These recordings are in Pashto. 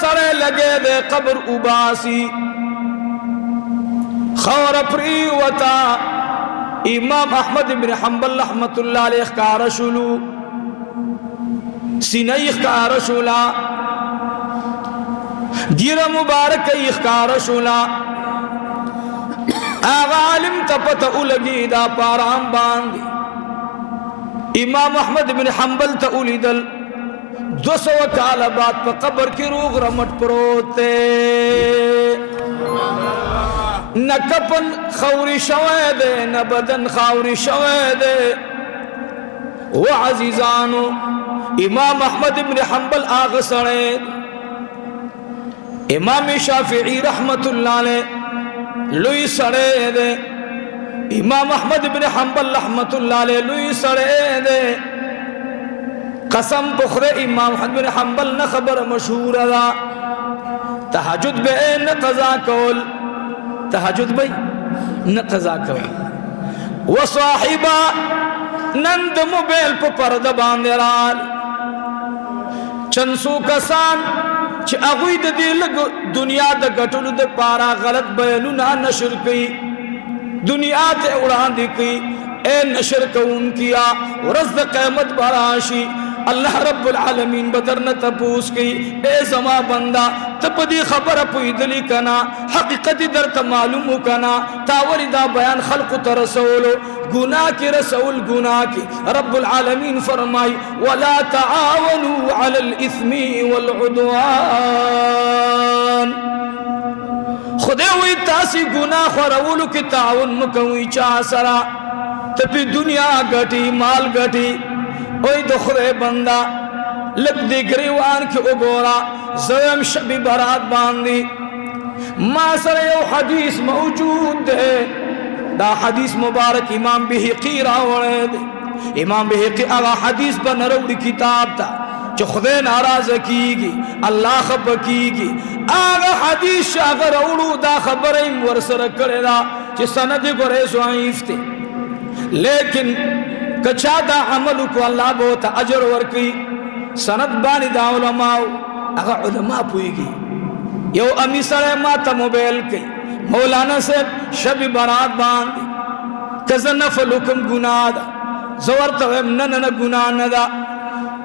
سره لگے دے قبر اباسی خور پری وتا امام احمد بن حنبل رحمت اللہ علیہ اخکار شلو سینئی اخکار شلا گیر مبارک اخکار شلا آغا علم تپت اولگی دا پارام باندی امام احمد بن حنبل تا اولی دل 200 کال بعد پا قبر کی روغ رمٹ پروتے نہ کپن خوری شوے دے نہ بدن خوری شوے دے و عزیزانو امام احمد بن حنبل آغا سڑے امام شافعی رحمت اللہ علیہ لوی سڑے دے امام احمد بن حنبل رحمت اللہ علیہ لوی سڑے دے قسم بخر امام احمد بن حنبل نہ خبر مشہور دا تہجد بے نہ قضا کول تہجد بھئی نہ قضا کول و صاحبہ نند موبیل پا پرد باندرال چنسو کسان چھ اغوی دا دی لگ دنیا دا گٹلو دا پارا غلط بیانونا نشر کی دنیا تے اڑان دی کی اے نشر کون کیا ورزد قیمت براشی اللہ رب العالمین بدرن تپوس کی اے زما بندہ تپدی خبر پوی دلی کنا حقیقت در تمعلوم کنا تاوری دا بیان خلق ترسولو گناہ کی رسول گناہ کی رب العالمین فرمائی وَلَا تَعَاوَنُوا عَلَى الْإِثْمِ وَالْعُدْوَانِ خدے ہوئی تاسی گناہ خورولو کی تعاون مکوئی چاہ سرا تپی دنیا گھٹی مال گھٹی اوی دخرے بندہ لگ دی گریوان کی اگورا زویم شبی برات باندی ما سر یو حدیث موجود دے دا حدیث مبارک امام بحقی راوڑے دے امام بحقی آغا حدیث پر نروڑی کتاب تا جو خدے ناراض کیگی اللہ خب کیگی آغا حدیث شاگر اوڑو دا خبریں ورسر کرے دا چی سند گرے ضعیف تے لیکن کچھا دا عملو کو اللہ بہتا عجر ورکی سند بانی دا علماء اگا علماء پوئیگی یو امی سرے ماتا موبیل کی مولانا سے شب برات باندی کزن نفلکم گناہ دا زور تویم ننن گناہ ندا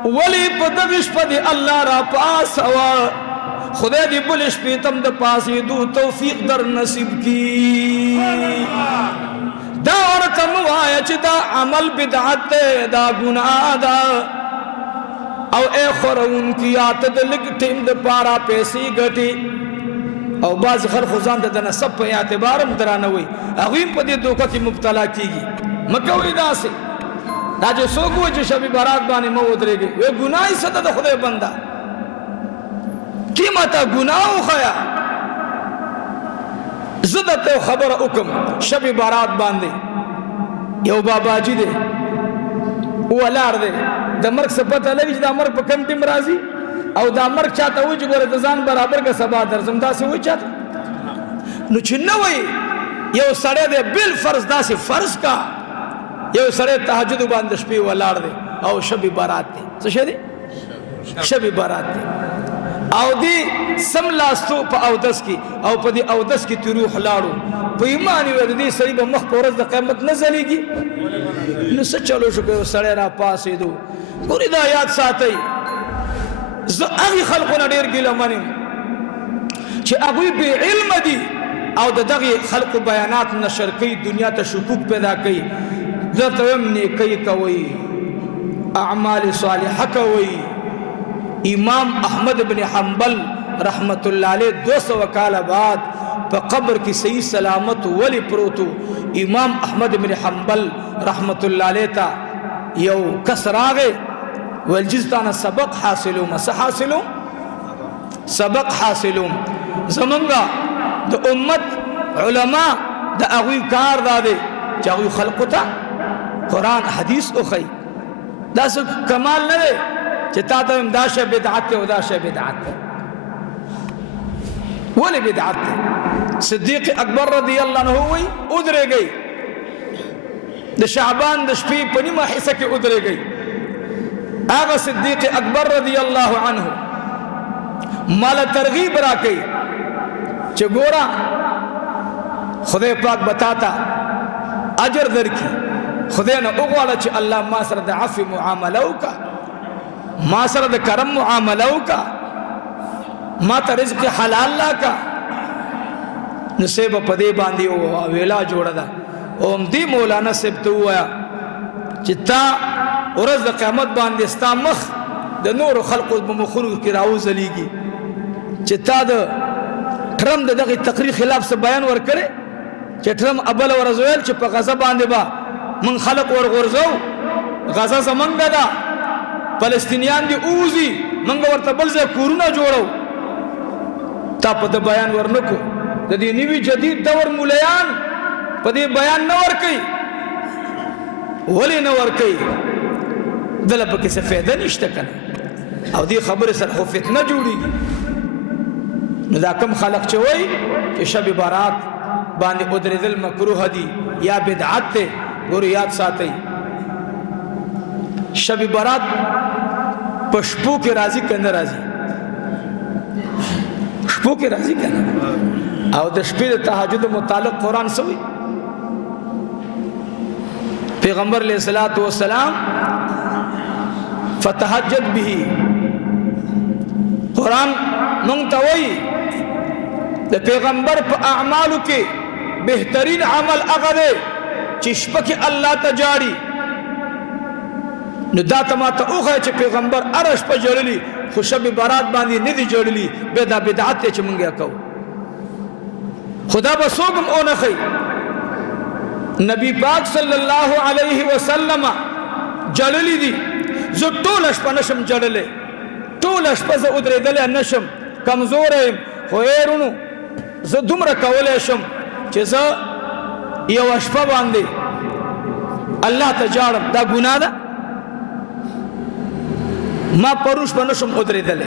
ولی پدوش پدی اللہ را پاس ہوا خدای دی بلش پیتم دا پاسی دو توفیق در نصیب کی دا ورطم وایا چی دا عمل بدعت دے دا گناہ دا او اے خورون کی آتد لگ ٹیم دا پارا پیسی گٹی او باز خلق خزان دا دنا سب پہ اعتبارم درانوی اغویم پا دی دوکا کی مبتلا کی گی مکوی دا سے دا جو سوگو جو شبی برات بانی موت رہ گئی وہ گناہی صدا دا خدای بندہ قیمتا گناہو خیا زدت خبر اکم شب بارات باندے یو بابا جی دے اوالار دے دا مرک سپتا لگی دا مرک پا کم ٹیم رازی او دا مرک چاہتا ہوئی جو گورے دزان برابر کا سبا درزم دا سے ہوئی چاہتا نو چھنہ ہوئی یو سڑے دے بل فرض دا سے فرض کا یو سڑے تحجد باندش پی اوالار دے او شب بارات دے سشے دے شب بارات دے او دی سملاستو پا اودس کی او پا دی اودس کی تی روح لارو پا ایمانی وید دی سری با مخ پورز دا قیمت نزلی گی نسا چلو شکر سڑے را پاسی دو گوری دا یاد ساتھئی اگی خلقونا دیر گیلا منیم چی اگوی بی علم دی او دا دغی خلق بیانات نشر کئی دنیا تا شکوک پیدا کئی دا تویم نیکی کوئی اعمال صالحہ کوئی امام احمد بن حنبل رحمت اللہ علیہ 200 کال بعد پا قبر کی صحیح سلامت ولی پروتو امام احمد بن حنبل رحمت اللہ علیہ تا یو کسر آگے والجزتانا سبق حاصلوم اسا حاصلوم سبق حاصلوم زمانگا دا امت علماء دا اغوی کار دادے چا اغوی خلقو تا قرآن حدیث اخی دا سو کمال ندے چتا تو دا شے بدعت تے و دا شے بدعت تے ولی بدعت تے صدیق اکبر رضی اللہ عنہ ہوئی ادرے گئی دا شعبان دا شپی پنی ما حصہ کے ادرے گئی آغا صدیق اکبر رضی اللہ عنہ مال ترغیب را کئی چه گورا خدای پاک بتاتا اجر در کی خدای نا اغوالا چه اللہ ما سر دا عفو معاملو کا ما سر دا کرم معاملو کا ما تا رزق حلال لا کا نصیب پدے باندی ویلا جوڑا دا اوم دی مولانا سبتو ہوا چتا ورز دا قیامت باندی ستا مخ دا نور خلق بمخونو کی راوز علیگی چتا دا ٹرم دا دغی تقریر خلاف سے بیان ور کرے چه ٹرم ابل ورزویل چه پا غزہ باندی با من خلق ور غرزو غزہ زمانگا دا فلسطینیان دی اوزی منگا ورطا بلزے کورونا جوڑو تا پا دا بیان ور نکو دا دی نیوی جدید دور مولیان پا دی بیان نور کئی ولی نور کئی دل پا کسی فیدہ نشتا کنا او دی خبر سر خو فتنہ جوڑی گی نو دا کم خلق چوئی کہ شب بارات باندې ادردل مکروه دی یا بدعت تے گورو یاد ساتی شب بارات پشپو کے راضی کندر راضی شپو کے راضی کندر او دا شپی دا تحجد متعلق قرآن سوئی پیغمبر علیہ السلام فتحجد بھی قرآن منگتوئی دا پیغمبر پا اعمالو کے بہترین عمل اغدے چشپک اللہ تجاری نو دا تماتا اوخا چھ پیغمبر ارش پا جڑلی خوشب بارات باندی ندی جڑلی بیدا بدعات تے چھ منگیا کہو خدا بسوگم او نخی نبی پاک صلی اللہ علیہ وسلم جڑلی دی زو طول اشپا نشم جڑلے طول اشپا زو ادرے دلے نشم کمزور ہے خویرونو زو دمرا کولے شم چه زو یو اشپا باندے اللہ تا جارم دا گناہ دا ما پروش بنشم ادرے دلے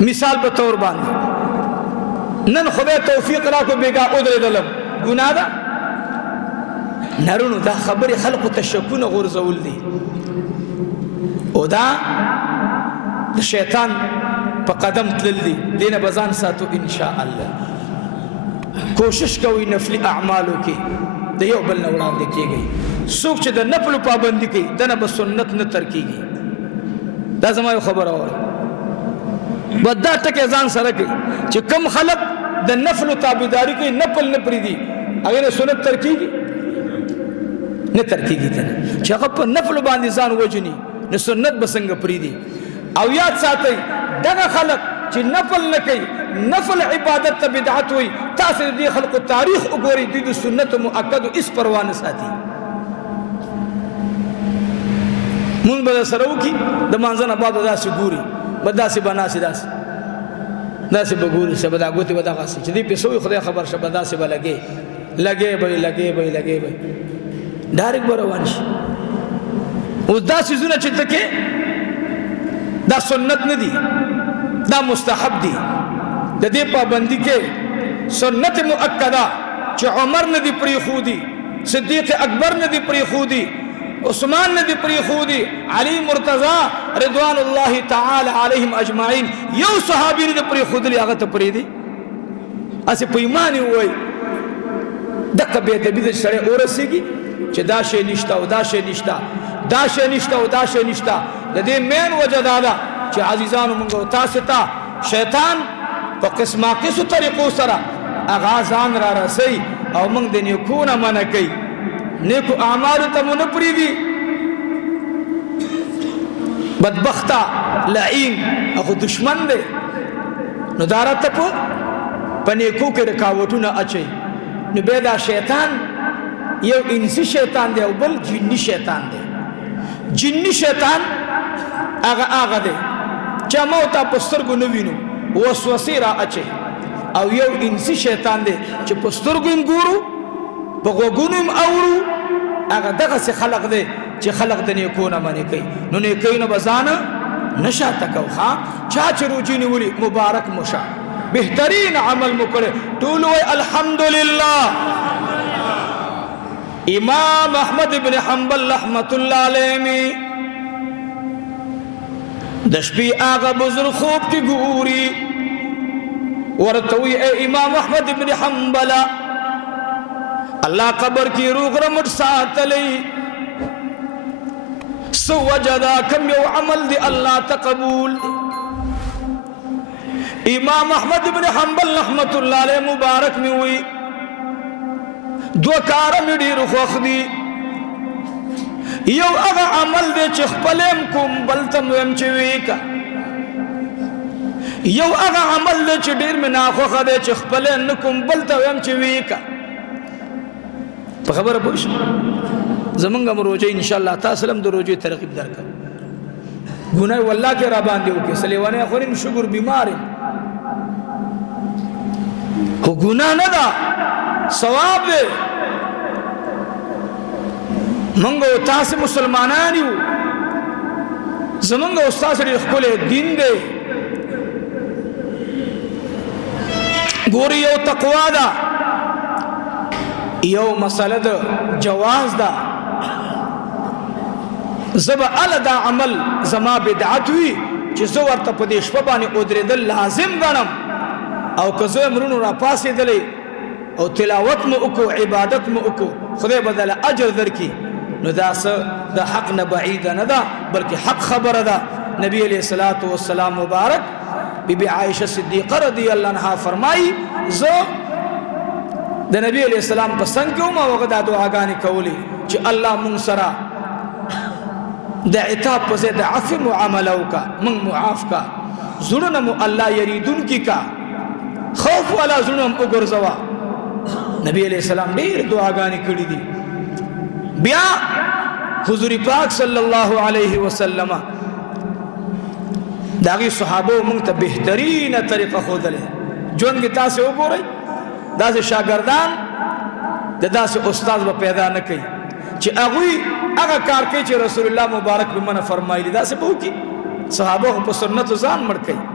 مثال بطور باندے نن خدا توفیق را کو بیگا ادرے دلم گناہ دا نرونو دا خبر خلق تشکون غرزول دی او دا شیطان پا قدم تلل دی دین بزان ساتو انشاءاللہ کوشش کوئی نفلی اعمالو کی دا یو بلنا اڑان دے کی گئی سوک چھ دا نفل پابندی کی دنا بسنت نتر کی گئی دا زمایو خبر آور بدا تک ازان سرکی چھ کم خلق دا نفل تابداری کی نفل نپری دی اگر سنت تر کی گئی نتر کی گئی تنا چھ اگر نفل باندی زان وجنی نسنت بسنگ پری دی او یاد ساتی دغه خلق چې نفل نکي نفل عبادت ته بدعت وي تاسو دې خلق تاریخ وګورئ د سنت مؤکد اس پروانه ساتي مونږ به سره وکي د مانځنه بعد داسې ګوري بداسې بناسې داسې بګوري چې بدا ګوتې ودا غاسي چې دې په سوې خدای خبر شه بداسې لګي به ډایرک روان شي اوس داسې زونه چې تکي دا سنت ندی دا مستحب دی دا دے پابندی کے سنت مؤکدہ چھ عمر ندی پری خودی صدیق اکبر ندی پری خودی عثمان ندی پری خودی علی مرتضی رضوان اللہ تعالی علیہم اجمعین یو صحابی ندی پری خود لی آغت پری دی اسی پیمانی ہوئی دقا بیت بیت سڑے اورسی گی چھ دا شے نشتا و دا شے نشتا دا شے نشتا و دا شے نشتا دے مین وجہ دادا چھ عزیزانو منگو تاستا شیطان پا قسمہ قسو طریقو سرا اغازان را رسی او منگ دے نیکونا منکی نیکو اعمالو تا منپری دی بدبختا لعین اخو دشمن دے ندارا تپو پا نیکو کے رکاوٹونا اچھئی نبیدہ شیطان یو انسی شیطان دے او بل جنی شیطان دے جنی شیطان آغا دے چا موتا پسترگو نوینو وسوسی را اچھے او یو انسی شیطان دے چا پسترگو ام گورو بغوگونو ام اورو آغا دغا سے خلق دے چا خلق دے نیکونا مانے کئی نو نیکونا بزانا نشا تکو خواہ چاچ روجینی ولی مبارک مشا بہترین عمل مکرے طولوے الحمدللہ امام احمد بن حنبل رحمت اللہ علیہ میں د شپې هغه بزرګ خوب کې ګوري ورته وی اے امام احمد ابن حنبل الله قبر کې روغ رمټ ساتلی سو وجدا کم یو عمل دی الله تقبول امام احمد ابن حنبل رحمت الله علیه مبارک می وی دو کار می ډیر خوښ دي یو هغه عمل دی چې خپلم کوم بل تم ويم چې ویکا یو هغه عمل دی چې ډیر می ناخوښه دی چې خپل نه کوم بل ته ويم چې ویکا په خبره پوه شئ زمونږ هم روزه ان شاء الله تاسو هم د روزې ترغیب درکړو ګناه والله کې را باندې وکړي سلیوانه خوریم شکر بیمار هو ګناه نه ده ثواب دی مونږ تاسو مسلمانان یو زمونږ استاد لري خپل دین دی ګوري یو تقوا ده یو مسله ده جواز ده زبا ال دا عمل زما بدعت وی چې زه ورته په دې شپه باندې ودرېدل لازم غنم او که زه امرونو را پاسېدلې او تلاوت مو وکړو عبادت مو وکړو خدای بدل اجر درکړي نو دا د حق نه بعید نه ده بلکې حق خبره ده نبی علیہ الصلوۃ والسلام مبارک بی بی عائشہ صدیقہ رضی اللہ عنہا فرمائی زه د نبی علیہ السلام په څنګ کې ما وغه د دعاګانې کولې چې الله مونږ سره د عتاب په ځای د عفو معامله وکا مونږ معاف کا زړونه مو الله یریدون کی کا خوف ولا زړونه وګرځوا نبی علیہ السلام ډېر دعاګانې کړې دي بیا حضور پاک صلی الله علیه وسلم داغي صحابه مونږ ته بهترینه طریقه خودله ژوند کې تاسو وګورئ داسې شاګردان د داسې استاد به پیدا نه کوي چې هغه کار کوي چې رسول الله مبارک به منه فرمایلی داسې به وکړي صحابه په سنت ځان مړ کوي